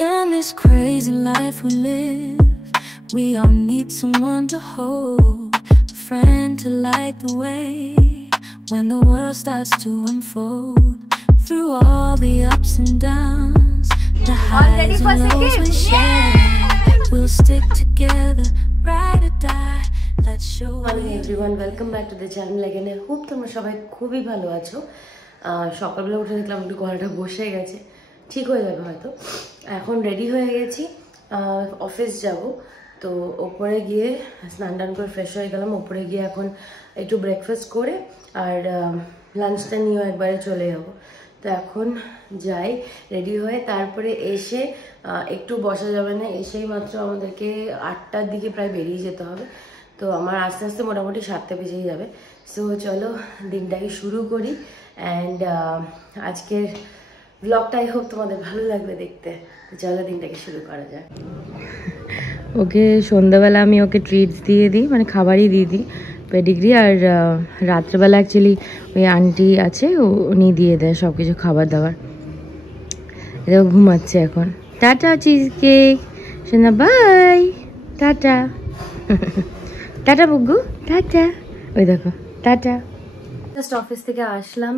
In this crazy life we live, we all need someone to hold, a friend to light the way when the world starts to unfold. Through all the ups and downs, the highs and lows we share, we'll stick together, ride or die. Let's show. Morning everyone, welcome back to the channel again. I hope তোমরা সবাই খুবই ভালো আছো। সকালবেলা উঠে দেখলাম একটু গলাটা বসে গেছে, ঠিক হয়ে যাবে হয়তো। এখন রেডি হয়ে গেছি, অফিস যাব। তো ওপরে গিয়ে স্নান টান করে ফ্রেশ হয়ে গেলাম। ওপরে গিয়ে এখন একটু ব্রেকফাস্ট করে আর লাঞ্চটা নিয়েও একবারে চলে যাব। তো এখন যাই রেডি হয়ে, তারপরে এসে একটু বসা যাবে না, এসেই মাত্র আমাদেরকে 8টার দিকে প্রায় বেরিয়ে যেতে হবে। তো আমার আস্তে আস্তে মোটামুটি 7টা বেজেই যাবে। সো চলো দিনটাকে শুরু করি। অ্যান্ড আজকের ব্লগটা আই হোপ তোমাদের ভালো লাগবে দেখতে। তো চলো দিনটাকে শুরু করা যাক। ওকে সন্ধ্যাবেলা আমি ওকে ট্রিটস দিয়ে দিই, মানে খাবারই দিয়ে দিই, পেডিগ্রি। আর রাত্রেবেলা অ্যাকচুয়ালি ওই আন্টি আছে, উনি দিয়ে দেয় সব কিছু খাবার দাবার। এটাও ঘুমাচ্ছে এখন। টাটা চিজ কেক সোনা, বাই, টাটা টাটা বুগু, টাটা। ওই দেখো টাটা। জাস্ট অফিস থেকে আসলাম,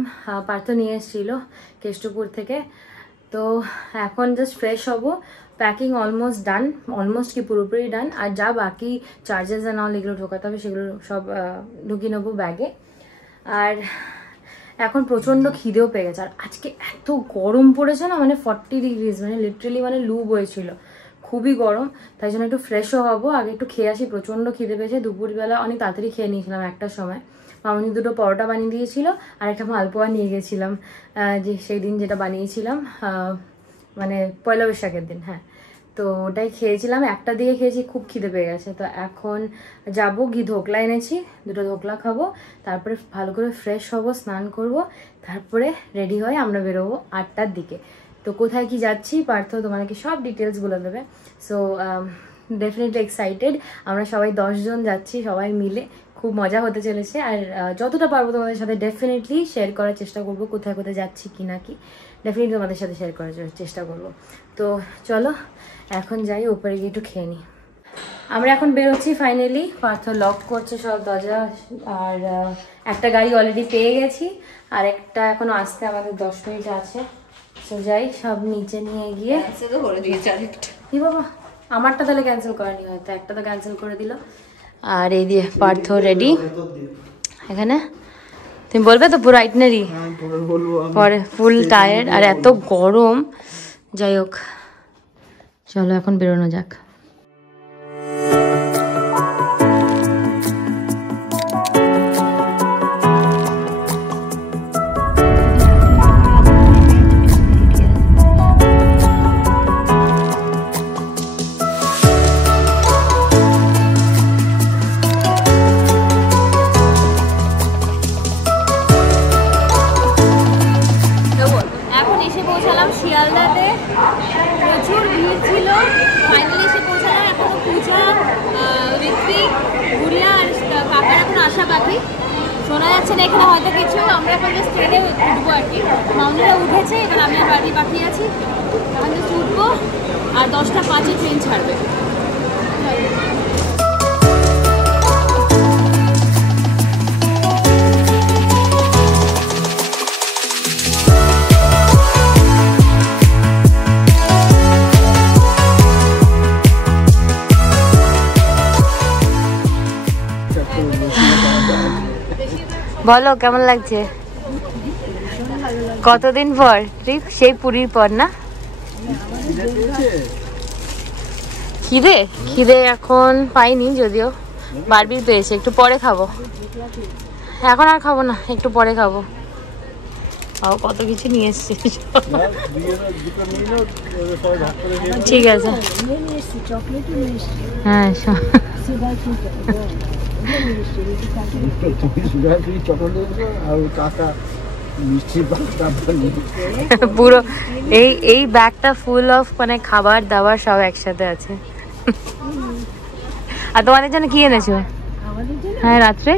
পার্থ নিয়ে এসেছিল কেষ্টপুর থেকে। তো এখন জাস্ট ফ্রেশ হব। প্যাকিং অলমোস্ট ডান, অলমোস্ট কি পুরোপুরি ডান। আর যা বাকি চার্জেস অ্যান্ড অল এগুলো ঢোকাতে হবে সেগুলো সব ঢুকিয়ে নেবো ব্যাগে। আর এখন প্রচণ্ড খিদেও পেয়ে গেছে। আর আজকে এত গরম পড়েছে না, মানে 40 ডিগ্রিজ, মানে লিটারেলি মানে লু বয়েছিল, খুবই গরম। তাই জন্য একটু ফ্রেশও হবো, আগে একটু খেয়ে আসি। প্রচণ্ড খিদে পেয়েছে। দুপুরবেলা অনেক তাড়াতাড়ি খেয়ে নিয়েছিলাম 1টার সময়। মামনি 2টো পরোটা বানিয়ে দিয়েছিল আর একটা মালপোয়া নিয়ে গেছিলাম, যে সেই দিন যেটা বানিয়েছিলাম, মানে পয়লা বৈশাখের দিন। হ্যাঁ, তো ওটাই খেয়েছিলাম। 1টা দিকে খেয়েছি, খুব খিদে পেয়ে গেছে। তো এখন যাবো, ঘি ধোকলা এনেছি, 2টো ধোকলা খাবো, তারপরে ভালো করে ফ্রেশ হবো, স্নান করব, তারপরে রেডি হয়ে আমরা বেরোবো 8টার দিকে। তো কোথায় কি যাচ্ছি পার্থ তোমাদেরকে সব ডিটেলস বলে দেবে। So definitely excited. আমরা সবাই 10 জন যাচ্ছি, সবাই মিলে, খুব মজা হতে চলেছে। আর যতটা পারবো তোমাদের সাথে ডেফিনেটলি শেয়ার করার চেষ্টা করবো, কোথায় কোথায় যাচ্ছি কি না কি, ডেফিনেটলি তোমাদের সাথে শেয়ার করার চেষ্টা করবো। তো চলো এখন যাই, উপরে গিয়ে একটু খেয়ে নিই। আমরা এখন বেরোচ্ছি ফাইনালি। পার্থ লক করছে সব দরজা। আর একটা গাড়ি অলরেডি পেয়ে গেছি, আর একটা এখনো আসতে আমাদের 10 মিনিট আছে। তো যাই, সব নিচে নিয়ে গিয়ে কি বাবা, আমারটা তাহলে ক্যান্সেল করেনি, হয়তো একটা তো ক্যান্সেল করে দিল। আর এই দিয়ে পার্থ রেডি এখানে। তুমি বলবে তো পুরো আইটনারি পরে, ফুল টায়ার্ড আর এত গরম। যাই হোক চলো এখন বেরোনো যাক। শিয়ালদাতে প্রচুর ভিড় ছিল, ফাইনালি এসে পৌঁছালাম। এখনো পূজা, ঋত্বিক, গুড়িয়া আর কাকার এখন আসা বাকি। শোনা যাচ্ছে না এখানে হয়তো কিছু। আমরা এখন জাস্ট ট্রেনে উঠবো আর কি। মাউন্টেনরা উঠেছে, এবার আমি আর বাড়ি বাকি আছি। এখন জাস্ট উঠবো আর 10টা 5-এ ট্রেন ছাড়বে। বলো কেমন লাগছে? কতদিন পর ট্রিপ, সেই পুরীর পর না? খিদে খিদে এখন পাইনি, যদিও বারবির পেয়েছে। একটু পরে খাবো, এখন আর খাবো না, একটু পরে খাবো। কত কিছু নিয়ে এসছে। ঠিক আছে, হ্যাঁ পুরো এই ব্যাগটা ফুল অফ মানে খাবার দাবার সব একসাথে আছে। আর তোমাদের জন্য কি এনেছো? হ্যাঁ রাত্রে,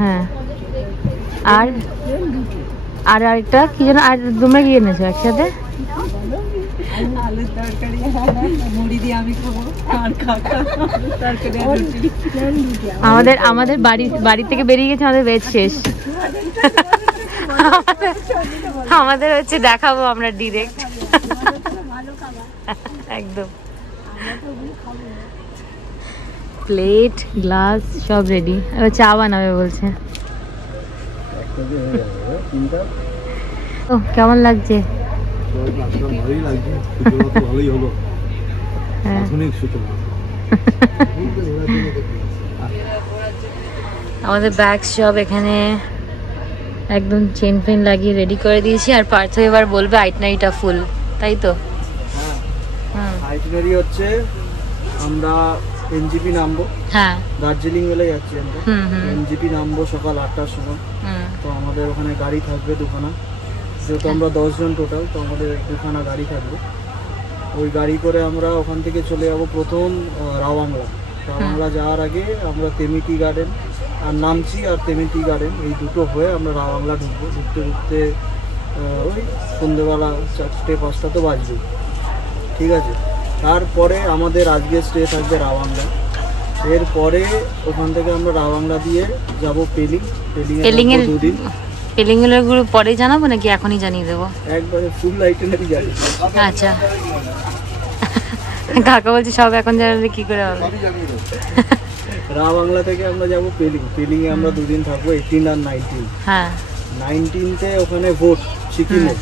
হ্যাঁ। আর আরেকটা কি যেন, আর তোমরা কি এনেছো একসাথে? ডালের তরকারি মুড়ি দিয়ে আমি খাবো আর কাকা তরকারি আর রুটি। আমাদের বাড়ি থেকে বেরিয়ে গেছে, আমাদের ভেজ শেষ। আমাদের হচ্ছে দেখাবো আমরা ডিরেক্ট একদম। প্লেট গ্লাস সব রেডি, এবার চা বানাবে বলছে। ও কেমন লাগছে? আমাদের ব্যাগ সব এখানে একদম চেন ফেন লাগিয়ে রেডি করে দিয়েছি। আর পার্থ এবার বলবে আইটনারিটা ফুল, তাই তো? আইটনারি হচ্ছে আমরা এনজিপি নামবো। হ্যাঁ, দার্জিলিং মেলে যাচ্ছি আমরা। এনজিপি নামবো সকাল 8টার সময়। তো আমাদের ওখানে গাড়ি থাকবে দুখানা, যেহেতু আমরা 10 জন টোটাল, তো আমাদের দুখানা গাড়ি থাকবে। ওই গাড়ি করে আমরা ওখান থেকে চলে যাবো প্রথম রাওয়াংলা। রাওয়াংলা যাওয়ার আগে আমরা তেমিটি গার্ডেন আর নামচি আর তেমিটি গার্ডেন এই দুটো হয়ে আমরা রাওয়াংলা ঢুকবো। ঢুকতে ঢুকতে ওই সন্ধ্যেবেলা 4-5টা তো বাজবে, ঠিক আছে? তারপরে আমাদের আজকে স্টে থাকবে রাওয়াংলা। এরপরে ওখান থেকে আমরা রাওয়াংলা দিয়ে যাব পেলিং। পেলিংয়ে 2 দিন। পেলিংয়ের গুলো পরে জানাবো নাকি এখনই জানিয়ে দেবো? একবারে ফুল আইটেনারি জানি। আচ্ছা, কাকা বলছে সব এখন জানালে কি করে হবে? রাওয়াংলা থেকে আমরা যাব পেলিংয়ে আমরা 2 দিন থাকবো, 18 আর 19। হ্যাঁ, 19তে ওখানে ভোট সিকিমে।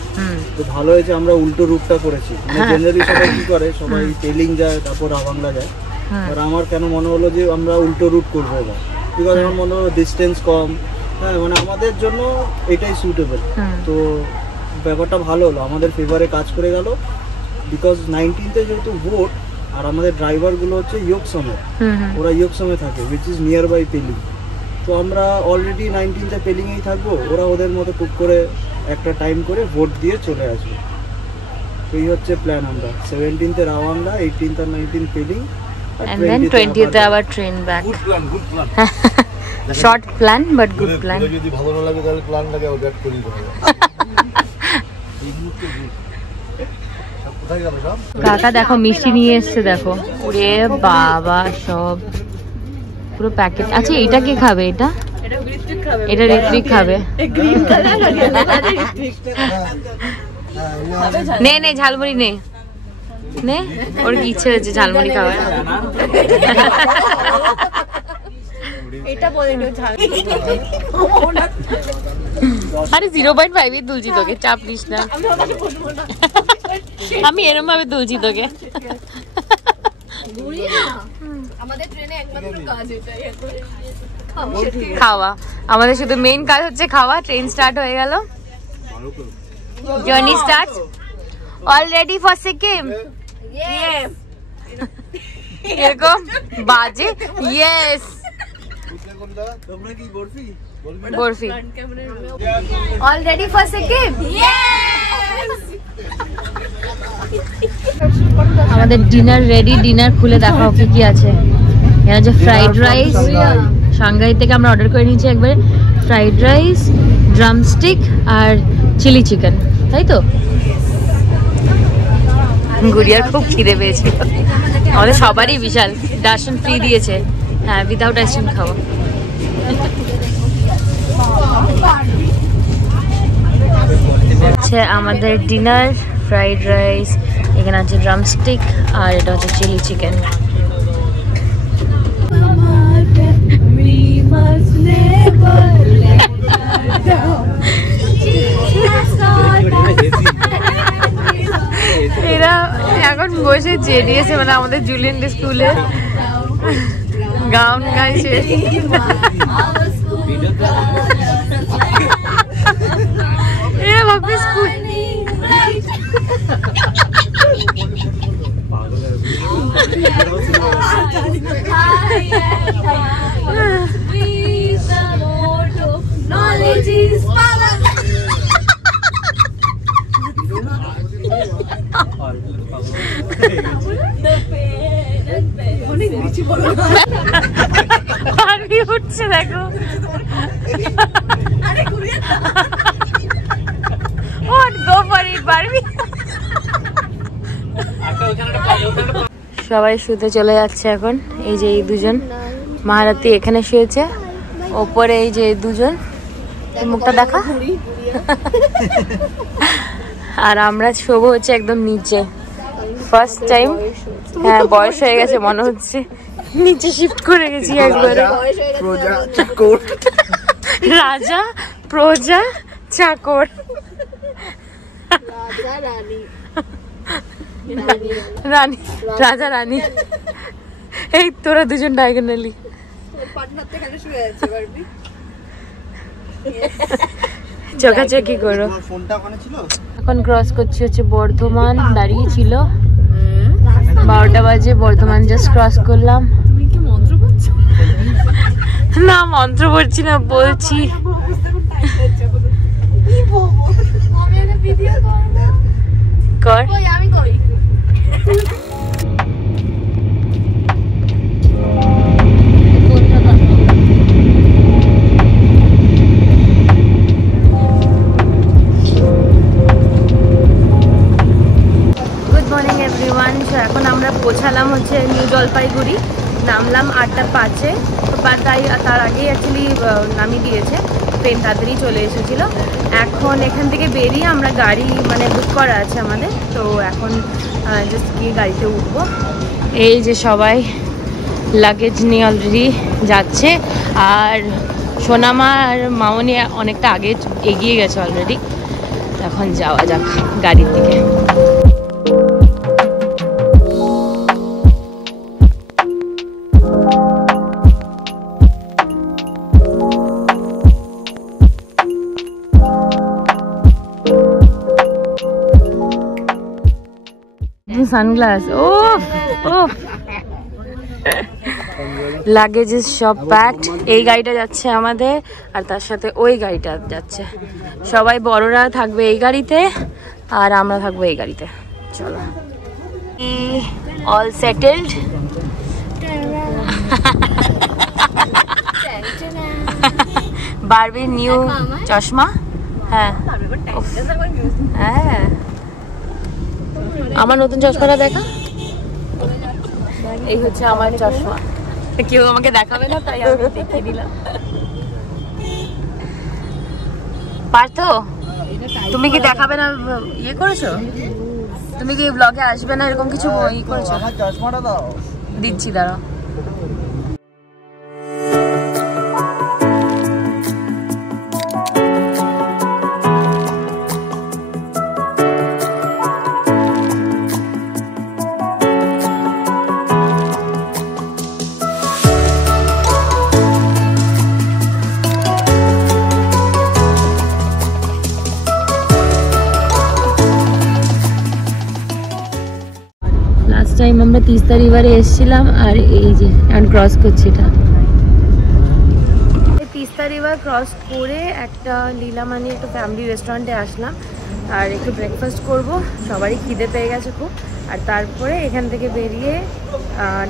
তো ভালো হয়েছে আমরা উল্টো রুটটা করেছি। মানে জেনারেলি সবাই কি করে, সবাই পেলিং যায় তারপর রাওয়াংলা যায়। আর আমার কেন মনে হলো যে আমরা উল্টো রুট করবো এবার, বিকজ আমার মনে হলো ডিস্টেন্স কম। হ্যাঁ, মানে আমাদের জন্য এটাই সুইটেবল। তো ব্যাপারটা ভালো হলো, আমাদের ফেভারে কাজ করে গেল। বিকজ 19তে যেহেতু ভোট, আর আমাদের ড্রাইভারগুলো হচ্ছে ইয়োকসমে, ওরা ইয়োকসমে থাকে, which is near by Pelling. তো আমরা অলরেডি 19তে পেলিংয়েই থাকবো, ওরা ওদের মতো টুক করে একটা টাইম করে ভোট দিয়ে চলে আসবে। এই হচ্ছে প্ল্যান। আমরা 17তে রাওয়াংলা, 18th R 19th Pelling, and then 20th আবার train back. Good plan, good plan. Short plan but good plan. যদি ভালো না লাগে তাহলে প্ল্যানটাকে আপডেট করে দিতে হবে। কাকা দেখো মিষ্টি নিয়ে এসছে, দেখো। ওরে বাবা, সব পুরো প্যাকেট। আচ্ছা, এটা কে খাবে? এটা ঋত্বিক খাবে। নে ঝালমুড়ি নে, ওর কি ইচ্ছে হচ্ছে ঝালমুড়ি খাওয়ার। আরে 0.5 তুলছি তোকে, চাপ নিস না। আমি এরম ভাবে তুলছি তোকে। খাওয়া আমাদের শুধু মেইন কাজ হচ্ছে খাওয়া। ট্রেন স্টার্ট হয়ে গেল, journey start. All ready for Sikkim? এরকম বাজে। Yes, barfi. All ready for Sikkim? আমাদের ডিনার রেডি। ডিনার খুলে দেখাও কি কি আছে। এখানে যে ফ্রাইড রাইস, সাংঘাই থেকে আমরা অর্ডার করে নিয়েছি একবারে। ফ্রাইড রাইস, ড্রামস্টিক আর চিলি চিকেন, তাই তো? গুড়িয়ার খুব খিদে পেয়েছে, আমাদের সবারই বিশাল। দর্শন ফ্রি দিয়েছে, হ্যাঁ, উইদাউট আইসক্রিম খাওয়া। হচ্ছে আমাদের ডিনার, ফ্রাইড রাইস, এখানে আছে ড্রামস্টিক, আর এটা হচ্ছে চিলি চিকেন। এরা এখন বসেছে দিয়েছে, মানে আমাদের জুলিয়ান স্কুলে গাউন গাইছে। এরা ভাববে স্কুল। উঠছে দেখো, go for it, Barbie. সবাই শুতে চলে যাচ্ছে এখন। এই যে এই দুজন, মহারাতি এখানে শুয়েছে, ওপরে এই যে এই দুজন, মুখটা দেখা। আর আমরা শোবো হচ্ছে একদম নিচে, ফার্স্ট টাইম। হ্যাঁ, বয়স হয়ে গেছে মনে হচ্ছে, নিচে শিফট করে গেছি একবারে। রাজা প্রজা চাকর, রানী, রাজা রানী। এই তোরা দুজন ডায়াগোনালি চোখাচোখি করো। এখন ক্রস করছি হচ্ছে বর্ধমান, দাঁড়িয়ে ছিল 12টা বাজে, বর্ধমান জাস্ট ক্রস করলাম। না মন্ত্র পড়ছি না, বলছি কর। এখন আমরা পৌঁছালাম হচ্ছে নিউ জলপাইগুড়ি, নামলাম 8টা 5-এ। তো তার আগেই অ্যাকচুয়ালি নামিয়ে দিয়েছে, ট্রেন তাড়াতাড়ি চলে এসেছিল। এখন এখান থেকে বেরিয়ে আমরা গাড়ি মানে বুক করা আছে আমাদের, তো এখন জাস্ট গিয়ে গাড়িতে উঠবো। এই যে সবাই লাগেজ নিয়ে অলরেডি যাচ্ছে, আর সোনামা আর মামনি অনেকটা আগে এগিয়ে গেছে অলরেডি। এখন যাওয়া যাক গাড়ির দিকে। সানগ্লাস, লাগেজেস সব প্যাকড। এই গাড়িটা যাচ্ছে আমাদের, আর তার সাথে ওই গাড়িটা যাচ্ছে। সবাই বড়রা থাকবে এই গাড়িতে, আর আমরা থাকবো এই গাড়িতে। চলো, অল সেটেলড। বারবির নিউ চশমা। হ্যাঁ হ্যাঁ, আমার নতুন চশমাটা দেখা। এই হচ্ছে আমার চশমা, কেউ আমাকে দেখাবে না তাই আমি দেখিয়ে দিলাম। পারতো, তুমি কি দেখাবে না, ইয়ে করেছো? তুমি কি ব্লগে আসবে না এরকম কিছু ই করেছো? আমার চশমাটা দাও, দিচ্ছি, দাঁড়াও। টাইম আমরা তিস্তা রিভারে এসেছিলাম, আর এই যে এখন ক্রস করছি। এটা তিস্তা রিভার ক্রস করে একটা লীলামানি একটা ফ্যামিলি রেস্টুরেন্টে আসলাম, আর একটু ব্রেকফাস্ট করব। সবারই খিদে পেয়ে গেছে খুব। আর তারপরে এখান থেকে বেরিয়ে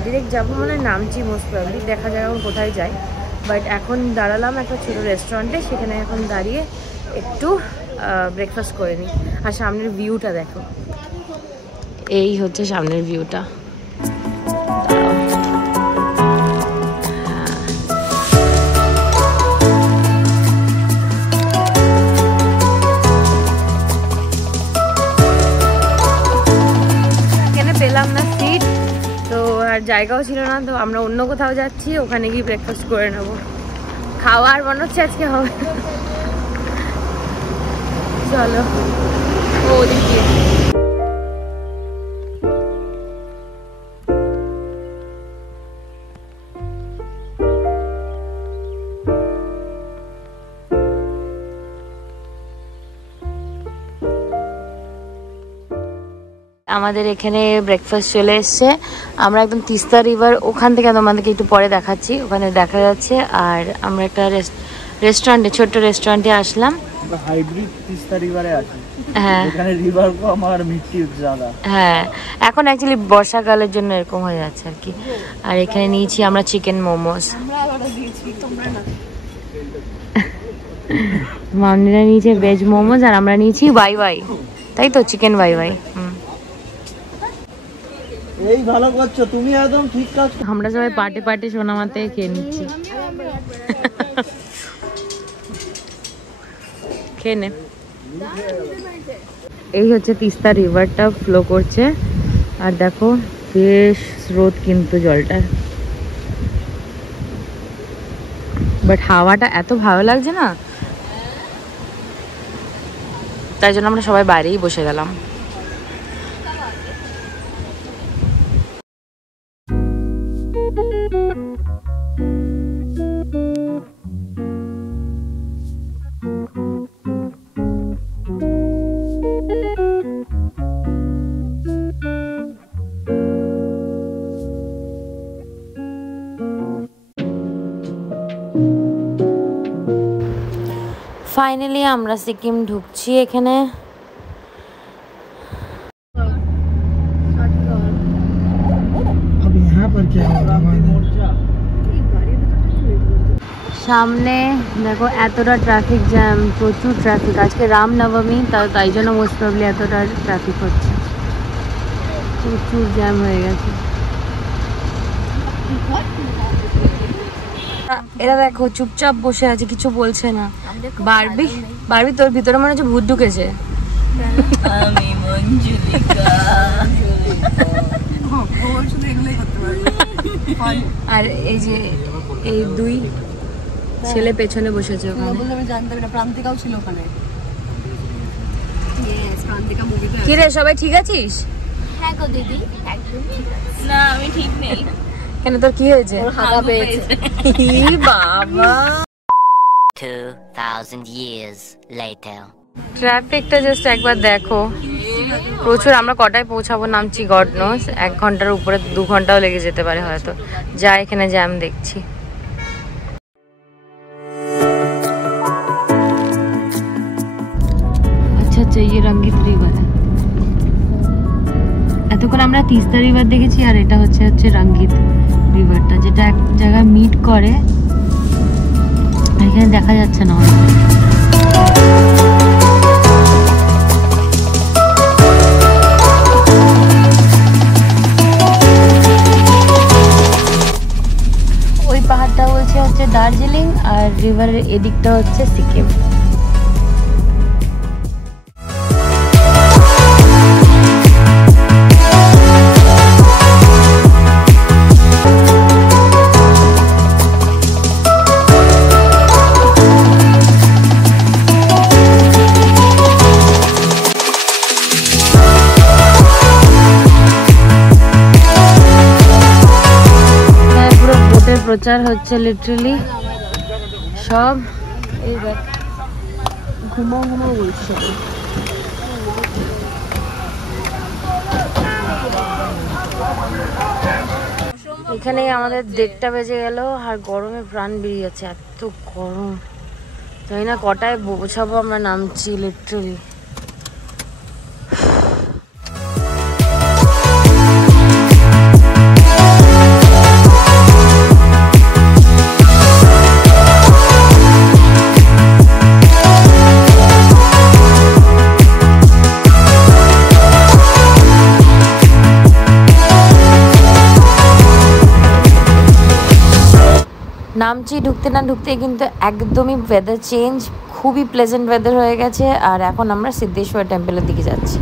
ডিরেক্ট যাবো, মানে নামছি মোস্ট প্রবলি, দেখা যায় কোথায় যাই। বাট এখন দাঁড়ালাম একটা ছোটো রেস্টুরেন্টে, সেখানে এখন দাঁড়িয়ে একটু ব্রেকফাস্ট করে নিই। আর সামনের ভিউটা দেখো, এই হচ্ছে সামনের ভিউটা। এখানে পেলাম না সিট, তো আর জায়গাও ছিল না, তো আমরা অন্য কোথাও যাচ্ছি, ওখানে গিয়ে ব্রেকফাস্ট করে নেবো। খাওয়ার মনে হচ্ছে আজকে হবে। চলো ওদিকে। আমাদের এখানে ব্রেকফাস্ট চলে এসছে। আমরা একদম তিস্তা রিভার ওখান থেকে তোমাদেরকে একটু পরে দেখাচ্ছি, ওখানে দেখা যাচ্ছে। আর আমরা একটা রেস্টুরেন্টে, ছোট্ট রেস্টুরেন্টে আসলাম। হাইব্রিড তিস্তা রিভারে আছি। হ্যাঁ, এখানে রিভার কো আমার মিষ্টি জ্যাদা। হ্যাঁ, এখন অ্যাকচুয়ালি বর্ষাকালের জন্য এরকম হয়ে যাচ্ছে আর কি। আর এখানে নিয়েছি আমরা চিকেন মোমোস, মামনিরা নিয়েছে ভেজ মোমোস, আর আমরা নিয়েছি ওয়াই ওয়াই, তাই তো চিকেন ওয়াই ওয়াই। এই ভালো করছো তুমি, একদম ঠিক কাজ। আমরা সবাই পার্টে পার্টে সোনামাতে খেয়ে নিচ্ছি। খেয়ে নে। এই হচ্ছে তিস্তা রিভারটা ফ্লো করছে, আর দেখো বেশ স্রোত কিন্তু জলটার, বাট হাওয়াটা এত ভালো লাগছে না, তাই জন্য আমরা সবাই বাইরেই বসে গেলাম। ফাইনালি আমরা সিকিম ঢুকছি। এখানে সামনে দেখো এতটা ট্রাফিক জ্যাম, প্রচুর ট্রাফিক। আজকে রামনবমী, তাই জন্য মোস্ট প্রবলি এতটা ট্রাফিক হচ্ছে, প্রচুর জ্যাম হয়ে গেছে। এরা দেখো চুপচাপ বসে আছে, কিছু বলছে না। বারবি বারবি তোর ভিতরে মনে হচ্ছে ভূত ঢুকেছে। আমি মঞ্জুলিকা। আর এই যে এই দুই ছেলে পেছনে বসেছে ওখানে। আমি জানতাম না, প্রান্তিকাও ছিল ওখানে। কি রে সবাই ঠিক আছিস? হ্যাঁ গো দিদি, একদম ঠিক আছে। না আমি ঠিক নেই। কেন তোর কি হয়েছে? হাগা পেয়েছে। বাবা 2000 years later. ট্রাফিকটা জাস্ট একবার দেখো, প্রচুর। আমরা কটায় পৌঁছাবো নামছি গড নোস, 1 ঘন্টার উপরে 2 ঘন্টাও লেগে যেতে পারে হয়তো, যা এখানে জ্যাম দেখছি। আচ্ছা আচ্ছা, ये रंगीत रिवर है। এতক্ষণ আমরা তিস্তা রিভার দেখেছি, আর এটা হচ্ছে রঙ্গিত রিভারটা, যেটা এক জায়গায় মিট করে। এখানে দেখা যাচ্ছে না হয়তো। ওই পাহাড়টা হচ্ছে দার্জিলিং, আর রিভারের এদিকটা হচ্ছে সিকিম। প্রচার হচ্ছে লিটারালি সব। এই দেখ ঘুমো ঘুমো বলছে। এখানে আমাদের 1:30 বেজে গেল, আর গরমে প্রাণ বেরিয়ে যাচ্ছে, এত গরম। জানি না কটায় পৌঁছাবো আমরা, নামছি লিটারালি। নামছি, ঢুকতে না ঢুকতে কিন্তু একদমই ওয়েদার চেঞ্জ, খুবই প্লেজেন্ট ওয়েদার হয়ে গেছে। আর এখন আমরা সিদ্ধেশ্বর টেম্পলের দিকে যাচ্ছি।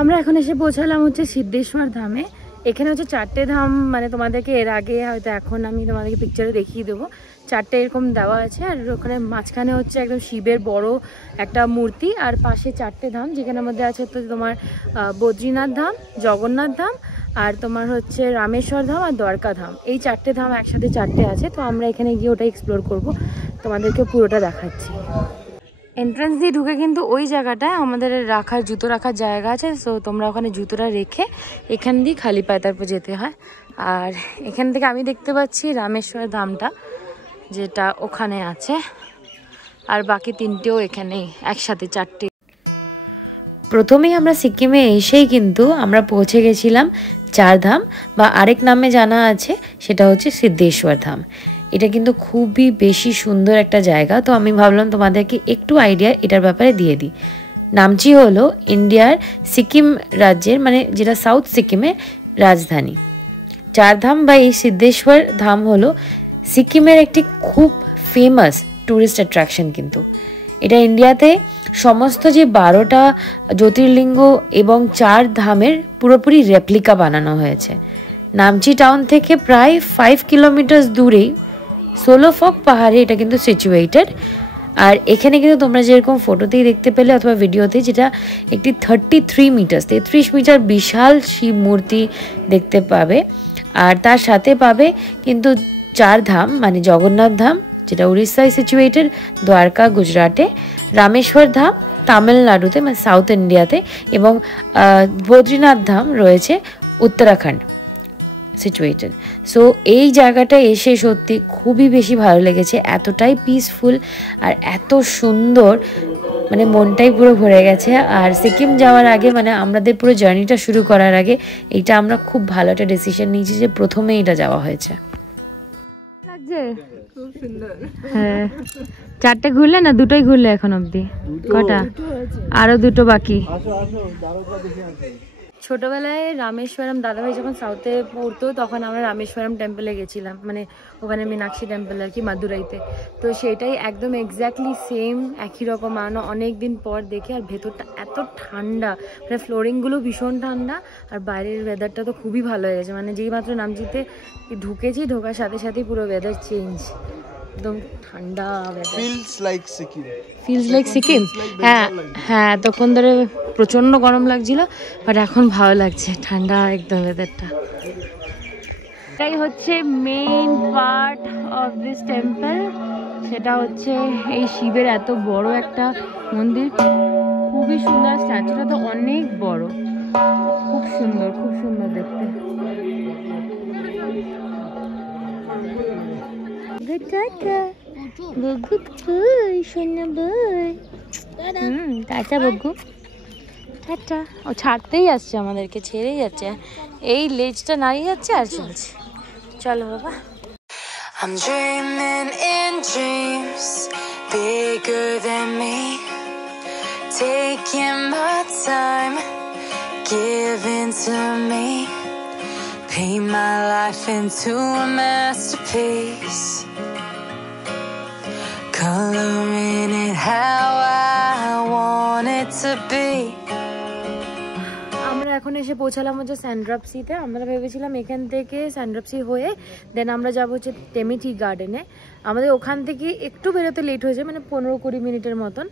আমরা এখন এসে পৌঁছালাম হচ্ছে সিদ্ধেশ্বর ধামে। এখানে হচ্ছে 4টে ধাম, মানে তোমাদেরকে এর আগে হয়তো, এখন আমি তোমাদেরকে পিকচারে দেখিয়ে দেবো। 4টে এরকম দেওয়া আছে, আর ওখানে মাঝখানে হচ্ছে একদম শিবের বড় একটা মূর্তি, আর পাশে 4টে ধাম, যেখানের মধ্যে আছে তো তোমার বদ্রীনাথ ধাম, জগন্নাথ ধাম, আর তোমার হচ্ছে রামেশ্বর ধাম, আর দ্বারকা ধাম। এই 4টে ধাম একসাথে 4টে আছে। তো আমরা এখানে গিয়ে ওটা এক্সপ্লোর করব, তোমাদেরকে পুরোটা দেখাচ্ছি। এন্ট্রান্স দিয়ে ঢুকে কিন্তু ওই জায়গাটায় আমাদের জুতো রাখার জায়গা আছে। সো তোমরা ওখানে জুতোটা রেখে এখান দিয়ে খালি পায়ে তারপর যেতে হয়। আর এখান থেকে আমি দেখতে পাচ্ছি রামেশ্বর ধামটা, যেটা ওখানে আছে, আর বাকি 3টেও এখানেই একসাথে 4টে। প্রথমেই আমরা সিকিমে এসেই কিন্তু আমরা পৌঁছে গেছিলাম 4 ধাম, বা আরেক নামে জানা আছে, সেটা হচ্ছে সিদ্ধেশ্বর ধাম। এটা কিন্তু খুবই বেশি সুন্দর একটা জায়গা। তো আমি ভাবলাম তোমাদেরকে একটু আইডিয়া এটার ব্যাপারে দিয়ে দিই। নামচি হলো ইন্ডিয়ার সিকিম রাজ্যের, মানে যেটা সাউথ সিকিমের রাজধানী। চারধাম বা এই সিদ্ধেশ্বর ধাম হলো সিকিমের একটি খুব ফেমাস ট্যুরিস্ট অ্যাট্রাকশন। কিন্তু এটা ইন্ডিয়াতে সমস্ত যে 12টা জ্যোতির্লিঙ্গ এবং 4 ধামের পুরোপুরি রেপ্লিকা বানানো হয়েছে। নামচি টাউন থেকে প্রায় 5 কিলোমিটার দূরেই সোলোফক পাহাড়ে এটা কিন্তু সিচুয়েটেড। আর এখানে কিন্তু তোমরা যেরকম ফটোতেই দেখতে পেলে অথবা ভিডিওতে, যেটা একটি 33 মিটার বিশাল শিব মূর্তি দেখতে পাবে। আর তার সাথে পাবে কিন্তু 4 ধাম, মানে জগন্নাথ ধাম যেটা উড়িষ্যায় সিচুয়েটেড, দ্বারকা গুজরাটে, রামেশ্বর ধাম তামিলনাড়ুতে মানে সাউথ ইন্ডিয়াতে, এবং বদ্রীনাথ ধাম রয়েছে উত্তরাখণ্ড সিচুয়েটেড। সো এই জায়গাটা এসে সত্যি খুবই বেশি ভালো লেগেছে, এতটাই পিসফুল আর এত সুন্দর, মানে মনটাই পুরো ভরে গেছে। আর সিকিম যাওয়ার আগে, মানে আমাদের পুরো জার্নিটা শুরু করার আগে এইটা আমরা খুব ভালো একটা ডিসিশন নিয়েছি যে প্রথমে এটা যাওয়া হয়েছে। খুব সুন্দর। হ্যাঁ, 4টে ঘুরলে না 2টোই ঘুরলে এখন অবধি? কটা? আরো 2টো বাকি। ছোটবেলায় রামেশ্বরম, দাদাভাই যখন সাউথে পড়তো তখন আমরা রামেশ্বরম টেম্পলে গেছিলাম, মানে ওখানে মীনাক্ষী টেম্পল আর কি মাদুরাইতে। তো সেটাই একদম এক্স্যাক্টলি সেম একই রকম আনো অনেক দিন পর দেখে। আর ভেতরটা এত ঠান্ডা, মানে ফ্লোরিংগুলো ভীষণ ঠান্ডা, আর বাইরের ওয়েদারটা তো খুবই ভালো হয়ে গেছে। মানে যেই মাত্র নামচিতে ঢুকেছি, ঢোকার সাথে সাথেই পুরো ওয়েদার চেঞ্জ, একদম ঠান্ডা ওয়েদার। Feels like Sikkim. হ্যাঁ হ্যাঁ, তখন ধরে প্রচণ্ড গরম লাগছিল, বাট এখন ভালো লাগছে, ঠান্ডা একদম ওয়েদারটা। এটাই হচ্ছে main part of this temple, সেটা হচ্ছে এই শিবের এত বড় একটা মন্দির, খুবই সুন্দর। স্ট্যাচুটা তো অনেক বড়, খুব সুন্দর, খুব সুন্দর দেখতে। Tata বগু, tata. ও ছাড়তেই আসছে আমাদেরকে, ছেড়েই যাচ্ছে, এই লেজটা নাড়িয়ে যাচ্ছে আর চলছে। চলো বাবা। I'm dreaming in dreams bigger than me, taking my time, giving to me, paint my life into a masterpiece, coloring it how I want it to be. আমরা এখন এসে পৌঁছালাম হচ্ছে স্যান্ড্রাপসিতে। আমরা ভেবেছিলাম এখান থেকে স্যান্ড্রাপসি হয়ে দেন আমরা যাবো হচ্ছে টেমিটি গার্ডেনে। আমাদের ওখান থেকে একটু বেরোতে লেট হয়েছে, মানে 15-20 মিনিটের মতন।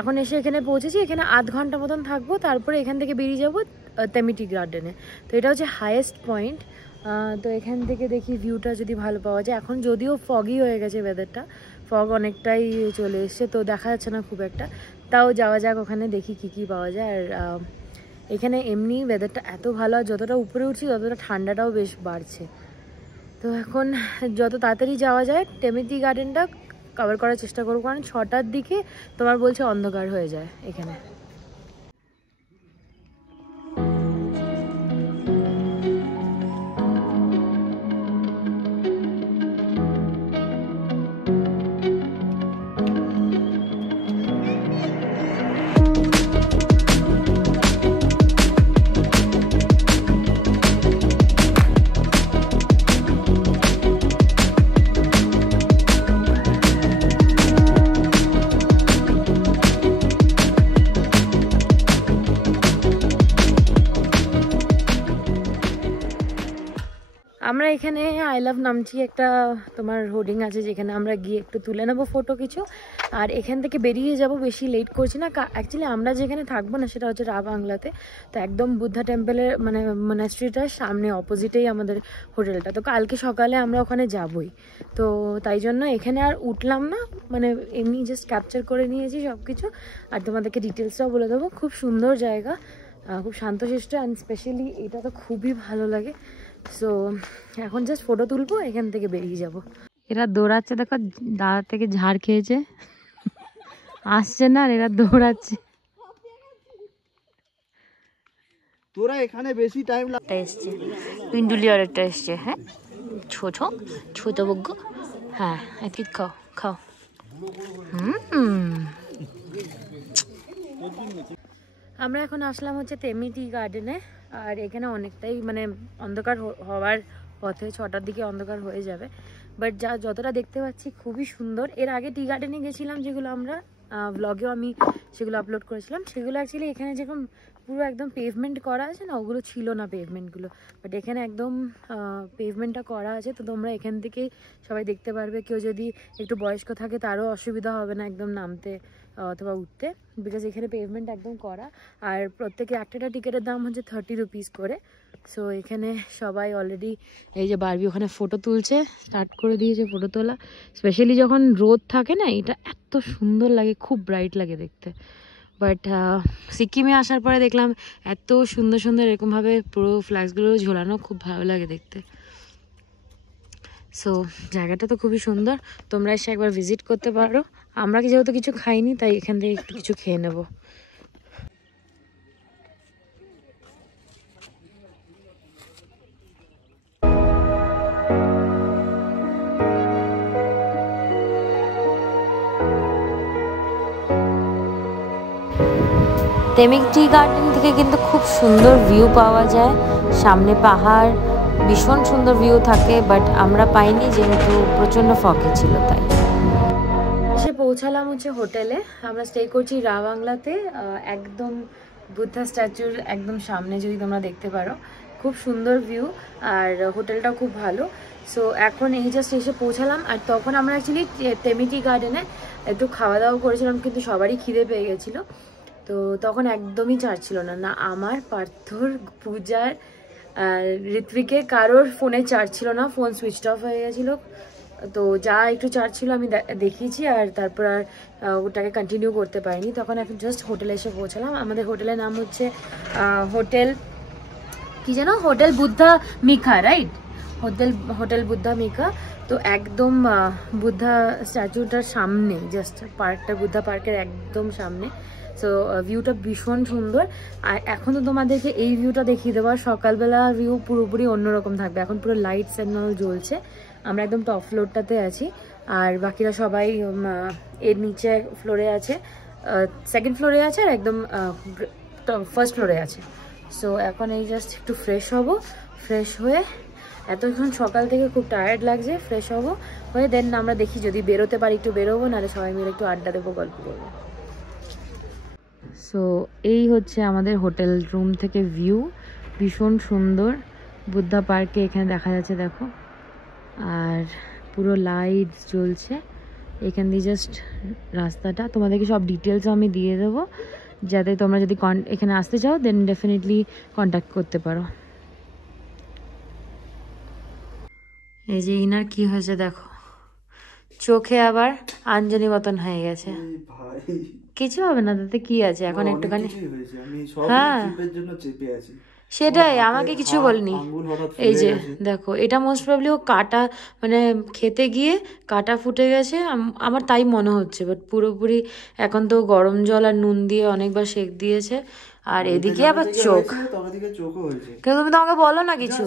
এখন এসে এখানে পৌঁছেছি, এখানে আধ ঘন্টা মতন থাকবো, তারপরে এখান থেকে বেরিয়ে যাবো টেমিটি গার্ডেনে। তো এটা হচ্ছে হাইয়েস্ট পয়েন্ট। তো এখান থেকে দেখি ভিউটা যদি ভালো পাওয়া যায়। এখন যদিও ফগই হয়ে গেছে ওয়েদারটা, ফগ অনেকটাই চলে এসছে, তো দেখা যাচ্ছে না খুব একটা। তাও যাওয়া যাক ওখানে, দেখি কি পাওয়া যায়। আর এখানে এমনি ওয়েদারটা এত ভালো, আর যতটা উপরে উঠছি ততটা ঠান্ডাটাও বেশ বাড়ছে। তো এখন যত তাড়াতাড়ি যাওয়া যায় টেমিটি গার্ডেনটা কভার করার চেষ্টা করবো, কারণ 6টার দিকে তোমার বলছে অন্ধকার হয়ে যায় এখানে। আমরা এখানে আই লাভ নামচি একটা তোমার হোর্ডিং আছে, যেখানে আমরা গিয়ে একটু তুলে নেবো ফটো কিছু, আর এখান থেকে বেরিয়ে যাব। বেশি লেট করছি না, অ্যাকচুয়ালি আমরা যেখানে থাকবো না সেটা হচ্ছে বাংলাতে। তো একদম বুদ্ধা টেম্পলের মানে মনাস্ট্রিটার সামনে অপোজিটেই আমাদের হোটেলটা। তো কালকে সকালে আমরা ওখানে যাবই, তো তাই জন্য এখানে আর উঠলাম না, মানে এমনি জাস্ট ক্যাপচার করে নিয়েছি সব কিছু। আর তোমাদেরকে ডিটেলসটাও বলে দেবো। খুব সুন্দর জায়গা, খুব শান্তশিষ্ট, অ্যান্ড স্পেশালি এটা তো খুবই ভালো লাগে। সো এখন জাস্ট ফটো তুলবো, এখান থেকে বেরিয়ে যাব। এরা দৌড়াচ্ছে, দেখো দাদা থেকে ঝাড় খেয়েছে, আসছে না, আর এরা দৌড়াচ্ছে। তোরা এখানে বেশি টাইম এসছে পিন্ডুলি, আর একটা এসছে। হ্যাঁ, ছোট বগ্গ। হ্যাঁ ঠিক খাও খাও। আমরা এখন আসলাম হচ্ছে তেমি টি গার্ডেনে। আর এখানে অনেকটাই মানে অন্ধকার হওয়ার পথে, 6টার দিকে অন্ধকার হয়ে যাবে, বাট যতটা দেখতে পাচ্ছি খুবই সুন্দর। এর আগে টি গার্ডেনে গেছিলাম, যেগুলো আমরা ব্লগেও আমি সেগুলো আপলোড করেছিলাম, সেগুলো অ্যাকচুয়ালি এখানে যেরকম পুরো একদম পেভমেন্ট করা আছে না, ওগুলো ছিল না পেভমেন্টগুলো, বাট এখানে একদম পেভমেন্টটা করা আছে। তো তোমরা এখান থেকেই সবাই দেখতে পারবে। কেউ যদি একটু বয়স্ক থাকে তারও অসুবিধা হবে না একদম নামতে অথবা উঠতে, বিকজ এখানে পেভমেন্ট একদম করা। আর প্রত্যেকে একটা টিকিটের দাম হচ্ছে 30 রুপিস করে। সো এখানে সবাই অলরেডি, এই যে বারবি ওখানে ফটো তুলছে, স্টার্ট করে দিয়েছে ফটো তোলা। স্পেশালি যখন রোদ থাকে না, এটা এত সুন্দর লাগে, খুব ব্রাইট লাগে দেখতে। বাট সিকিমে আসার পরে দেখলাম এত সুন্দর সুন্দর এরকমভাবে পুরো ফ্ল্যাগসগুলো ঝোলানো, খুব ভালো লাগে দেখতে। সো জায়গাটা তো খুবই সুন্দর, তোমরা এসে একবার ভিজিট করতে পারো। আমরা যেহেতু কিছু খাইনি, তাই এখান থেকে একটু কিছু খেয়ে নেবো। তেমি টি গার্ডেন থেকে কিন্তু খুব সুন্দর ভিউ পাওয়া যায়, সামনে পাহাড়, ভীষণ সুন্দর ভিউ থাকে, বাট আমরা পাইনি যেহেতু প্রচণ্ড ফগে ছিল। তাই এসে পৌঁছালাম হচ্ছে হোটেলে। আমরা স্টে করছি রাবাংলাতে, একদম বুদ্ধা স্ট্যাচুর একদম সামনে, যদি তোমরা দেখতে পারো, খুব সুন্দর ভিউ, আর হোটেলটাও খুব ভালো। সো এখন এই জাস্ট এসে পৌঁছালাম। আর তখন আমরা অ্যাকচুয়ালি তেমি টি গার্ডেনে একটু খাওয়া দাওয়া করেছিলাম, কিন্তু সবারই খিদে পেয়ে গেছিলো। তো তখন একদমই চার্জ ছিল না, না আমার, পার্থর, পূজার, ঋত্বিকের, কারোর ফোনে চার্জ ছিল না, ফোন সুইচ অফ হয়ে গেছিলো। তো যা একটু চার্জ ছিল আমি দেখিয়েছি, আর তারপর আর ওটাকে কন্টিনিউ করতে পারিনি। তখন এখন জাস্ট হোটেলে এসে পৌঁছালাম। আমাদের হোটেলের নাম হচ্ছে হোটেল কি যেন, হোটেল বুদ্ধা মিকা, রাইট? হোটেল বুদ্ধা মিকা। তো একদম বুদ্ধা স্ট্যাচুটার সামনে, জাস্ট পার্কটা, বুদ্ধা পার্কের একদম সামনে। সো ভিউটা ভীষণ সুন্দর। আর এখন তো তোমাদেরকে এই ভিউটা দেখিয়ে দেবো। সকালবেলা ভিউ পুরোপুরি অন্যরকম থাকবে, এখন পুরো লাইটস অ্যান্ড অল জ্বলছে। আমরা একদম টপ ফ্লোরটাতে আছি, আর বাকিরা সবাই এর নিচে ফ্লোরে আছে, সেকেন্ড ফ্লোরে আছে, আর একদম ফার্স্ট ফ্লোরে আছে। সো এখন এই জাস্ট একটু ফ্রেশ হব, ফ্রেশ হয়ে, এতক্ষণ সকাল থেকে খুব টায়ার্ড লাগছে, ফ্রেশ হব হয়ে দেন আমরা দেখি যদি বেরোতে পারি একটু বেরোবো, নাহলে সবাই মিলে একটু আড্ডা দেবো, গল্প করবো। সো এই হচ্ছে আমাদের হোটেল রুম থেকে ভিউ, ভীষণ সুন্দর। বুদ্ধা পার্কে এখানে দেখা যাচ্ছে, দেখো, আর পুরো লাইটস জ্বলছে। এখান দিয়ে জাস্ট রাস্তাটা, তোমাদেরকে সব ডিটেলসও আমি দিয়ে দেবো, যাতে তোমরা যদি এখানে আসতে চাও দেন ডেফিনেটলি কন্ট্যাক্ট করতে পারো। এই যে ইনার কি হয়েছে দেখো, চোখে আবার আঞ্জনি মতন হয়ে গেছে। কিছু হবে না, তাতে কি আছে, এখন একটুখানি, হ্যাঁ সেটাই, আমাকে কিছু বলেনি। এই যে দেখো, এটা মোস্ট প্রবলি ও কাটা, মানে খেতে গিয়ে কাটা ফুটে গেছে, আমার তাই মনে হচ্ছে। বাট পুরোপুরি এখন তো গরম জল আর নুন দিয়ে অনেকবার সেঁক দিয়েছে। আর এদিকে আবার চোখ, কিন্তু তুমি তো আমাকে বলো না কিছু।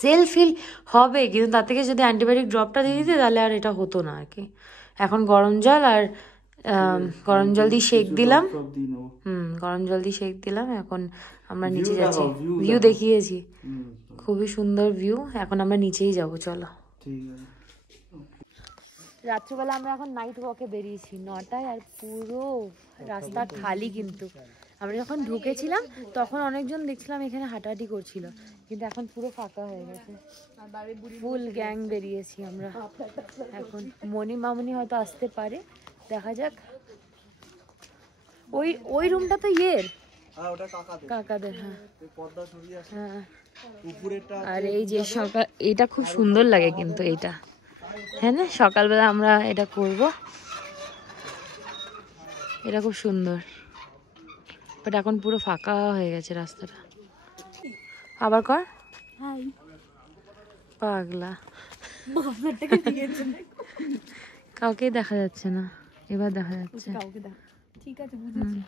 সেল ফিল হবে, কিন্তু তার থেকে যদি অ্যান্টিবায়োটিক ড্রপটা দিয়ে দিতে তাহলে আর এটা হতো না আর কি। এখন গরম জল আর গরম জল দিয়ে সেঁক দিলাম, গরম জল দিয়ে সেঁক দিলাম। এখন আমরা নিচে যাচ্ছি, ভিউ দেখিয়েছি, খুবই সুন্দর ভিউ। এখন আমরা নিচেই যাবো, চলো। রাত্রিবেলা আমরা এখন নাইট ওয়াকে বেরিয়েছি 9টায়, আর পুরো রাস্তা খালি। কিন্তু আমরা যখন ঢুকেছিলাম তখন অনেকজন দেখছিলাম এখানে হাঁটাহাঁটি করছিল, কিন্তু এখন পুরো ফাঁকা হয়ে গেছে, ফুল গ্যাং বেরিয়েছি আমরা। এখন মনি মামনি হয়তো আসতে পারে, দেখা যাক। ওই রুমটা তো ইয়ের, কাকাদের, হ্যাঁ হ্যাঁ। আর এই যে সকাল, এটা খুব সুন্দর লাগে কিন্তু এইটা, হ্যাঁ না, সকালবেলা আমরা এটা করব, এটা খুব সুন্দর। বাট এখন পুরো ফাঁকা হয়ে গেছে রাস্তাটা। আবার কর, পাগলা, কাউকে দেখা যাচ্ছে না, এবার দেখা যাচ্ছে। ঠিক আছে, বুঝেছি।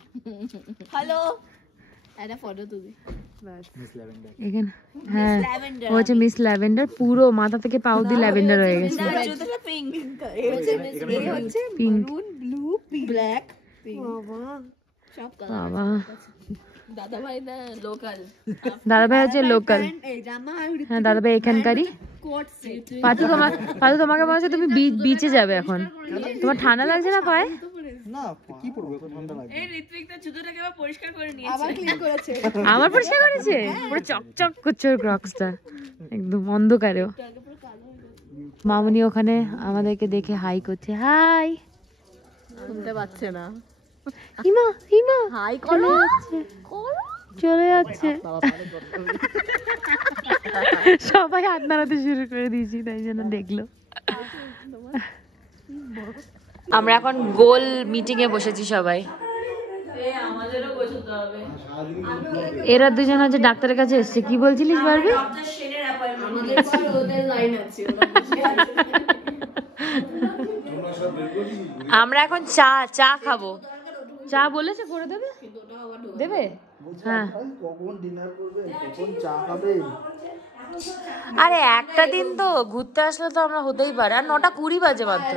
হ্যালো, একটা ফটো তুলি এখানে হ্যাঁ ও হচ্ছে মিস ল্যাভেন্ডার, পুরো মাথা থেকে পা অব্দি ল্যাভেন্ডার হয়ে গেছে। পিঙ্ক হচ্ছে পিঙ্ক ব্লু ব্ল্যাক পিঙ্ক সব কালার। বাবা দাদা ভাই না লোকাল, দাদা ভাই হচ্ছে লোকাল। এই জামা হ্যাঁ দাদা ভাই এখানকারই। Coat set. পাতু তোমাকে বলছে তুমি বিচে যাবে এখন, তোমার ঠান্ডা লাগছে না পায়ে? না কি পরবো, এত ঠান্ডা লাগবে। এই ঋত্বিক তো জুতোটাকে আবার পরিষ্কার করে নিয়েছে, আবার ক্লিন করেছে। আমার পরিষ্কার করেছে, পুরো চকচক করছে ওর ক্রক্সটা একদম অন্ধকারেও। মামুনি ওখানে আমাদেরকে দেখে হাই করছে, হাই। শুনতে পাচ্ছে না। হিমা হিমা হাই করো চলে যাচ্ছে। সবাই হাত নাড়াতে শুরু করে দিয়েছি, তাই জন্য দেখলো। আমরা এখন গোল মিটিং এ বসেছি সবাই। এরা দুজন হচ্ছে ডাক্তারের কাছে এসছে। কি বলছিলিস বারবি? আমরা এখন চা খাবো। চা বলেছে করে দেবে, দেবে? হ্যাঁ কখন ডিনার করবে, কখন চা খাবে? আরে একটা দিন তো ঘুরতে আসলে তো আমরা হতেই পারে। আর 9:20 বাজে মাত্র।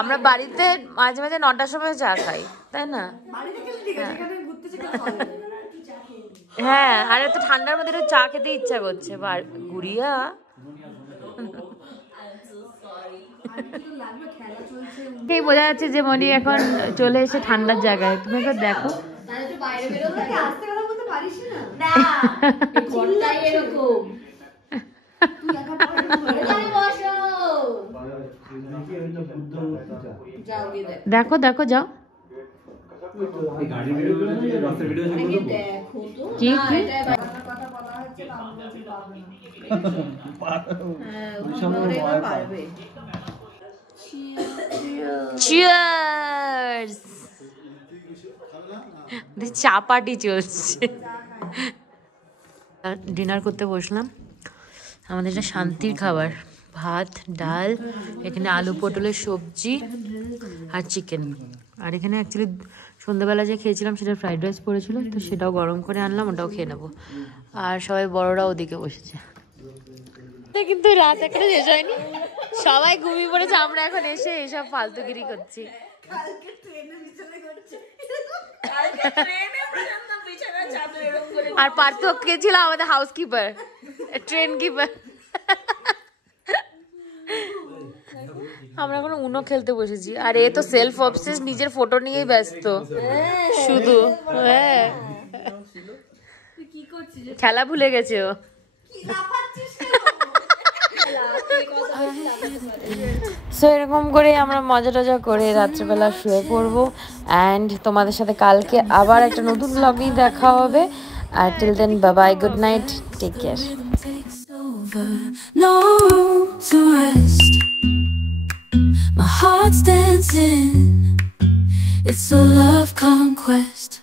আমরা বাড়িতে মাঝে মাঝে 9টার সময় চা খাই, তাই না? হ্যাঁ আর এত ঠান্ডার মধ্যে একটু চা খেতে ইচ্ছা করছে। গুড়িয়া এই বোঝা যাচ্ছে যে মনি এখন চলে এসে ঠান্ডার জায়গায়। তুমি একবার দেখো। দেখো দেখো যাও। কি কি চিয়ার্স, চা পার্টি চলছে। ডিনার করতে বসলাম। আমাদের এটা শান্তির খাবার, ভাত ডাল, এখানে আলু পটলের সবজি আর চিকেন। আর এখানে অ্যাকচুয়ালি সন্ধ্যাবেলা যে খেয়েছিলাম সেটা ফ্রাইড রাইস পড়েছিল, তো সেটাও গরম করে আনলাম, ওটাও খেয়ে নেবো। আর সবাই বড়রা ওদিকে বসেছে। কিন্তু রাত এখনো শেষ হয়নি, সবাই ঘুমিয়ে পড়েছে। আমরা এখন এসে এইসব ফালতুগিরি করছি। আর পার্থক্য কে ছিল? আমাদের হাউসকিপার, ট্রেন কিপার। আমরা এখন উনো খেলতে বসেছি। আর এ তো সেলফ অবসেস, নিজের ফটো নিয়েই ব্যস্ত শুধু। হ্যাঁ খেলা ভুলে গেছে ও। সো এরকম করে আমরা মজা টজা করে রাত্রেবেলা শুয়ে পড়বো। অ্যান্ড তোমাদের সাথে কালকে আবার একটা নতুন ব্লগেই দেখা হবে। আর till then bye bye, good night, take care. No room to rest. My heart's dancing. It's a love conquest.